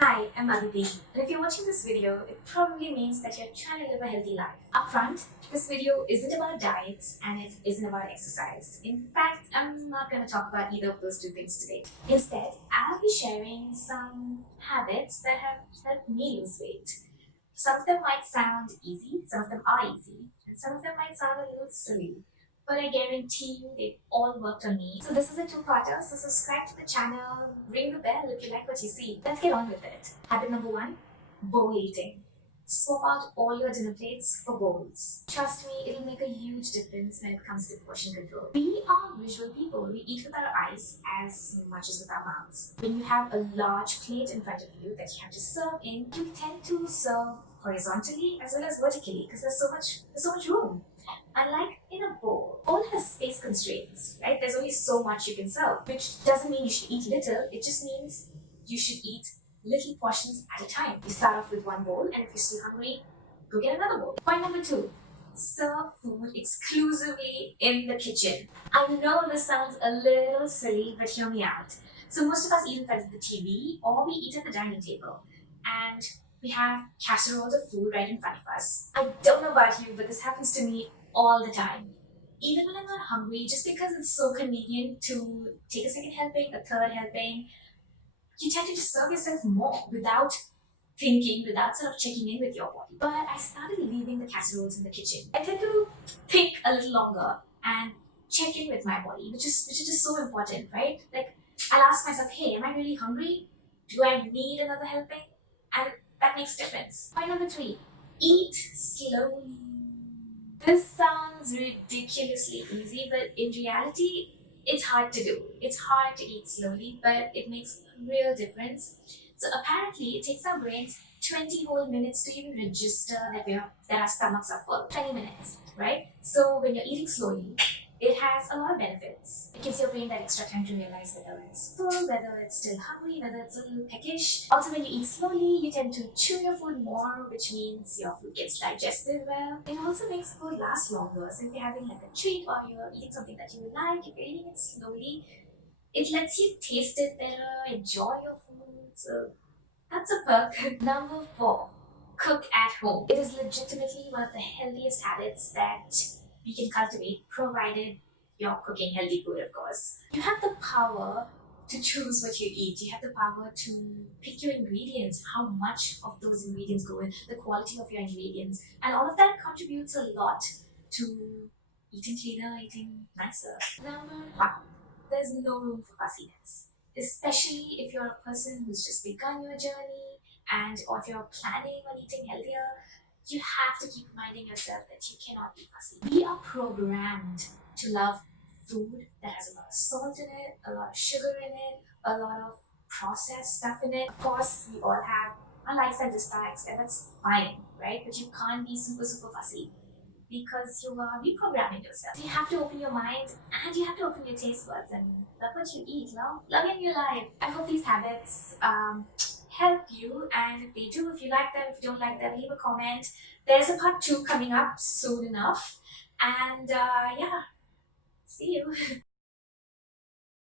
Hi, I'm Aditi, and if you're watching this video, it probably means that you're trying to live a healthy life. Upfront, this video isn't about diets and it isn't about exercise. In fact, I'm not going to talk about either of those two things today. Instead, I'll be sharing some habits that have helped me lose weight. Some of them might sound easy, some of them are easy, and some of them might sound a little silly. But I guarantee you they all worked on me. So this is a two-parter, so subscribe to the channel, ring the bell if you like what you see. Let's get on with it. Habit number 1, bowl eating. Swap out all your dinner plates for bowls. Trust me, it'll make a huge difference when it comes to portion control. We are visual people. We eat with our eyes as much as with our mouths. When you have a large plate in front of you that you have to serve in, you tend to serve horizontally as well as vertically because there's so much room. Unlike in a bowl has space constraints, right? There's only so much you can serve, which doesn't mean you should eat little. It just means you should eat little portions at a time. You start off with one bowl, and if you're still hungry, go get another bowl. Point number 2, serve food exclusively in the kitchen. I know this sounds a little silly, but hear me out. So most of us eat in front of the TV or we eat at the dining table. And we have casseroles of food right in front of us. I don't know about you, but this happens to me all the time. Even when I'm not hungry, just because it's so convenient to take a second helping, a third helping, you tend to just serve yourself more without thinking, without sort of checking in with your body. But I started leaving the casseroles in the kitchen. I tend to think a little longer and check in with my body, which is just so important, right? Like I'll ask myself, hey, am I really hungry? Do I need another helping? And that makes a difference. Point number 3, eat slowly. This sounds ridiculously easy, but in reality, it's hard to do. It's hard to eat slowly, but it makes a real difference. So apparently, it takes our brains 20 whole minutes to even register that our stomachs are full. 20 minutes, right? So when you're eating slowly, it has a lot of benefits. It gives your brain that extra time to realize whether it's full, whether it's still hungry, whether it's a little peckish. Also, when you eat slowly, you tend to chew your food more, which means your food gets digested well. It also makes food last longer. So if you're having like a treat or you're eating something that you like, if you're eating it slowly, it lets you taste it better, enjoy your food. So that's a perk. Number 4, cook at home. It is legitimately one of the healthiest habits that we can cultivate, provided you're cooking healthy food, of course. You have the power to choose what you eat. You have the power to pick your ingredients, how much of those ingredients go in, the quality of your ingredients, and all of that contributes a lot to eating cleaner, eating nicer. Number 5, there's no room for fussiness, especially if you're a person who's just begun your journey and or if you're planning on eating healthier. You have to keep reminding yourself that you cannot be fussy. We are programmed to love food that has a lot of salt in it, a lot of sugar in it, a lot of processed stuff in it. Of course, we all have our likes and dislikes, and that's fine, right? But you can't be super fussy because you are reprogramming yourself. So you have to open your mind and you have to open your taste buds and love what you eat, love in your life. I hope these habits help you, and if they do, if you like them, if you don't like them, leave a comment. There's a part 2 coming up soon enough, and yeah, see you.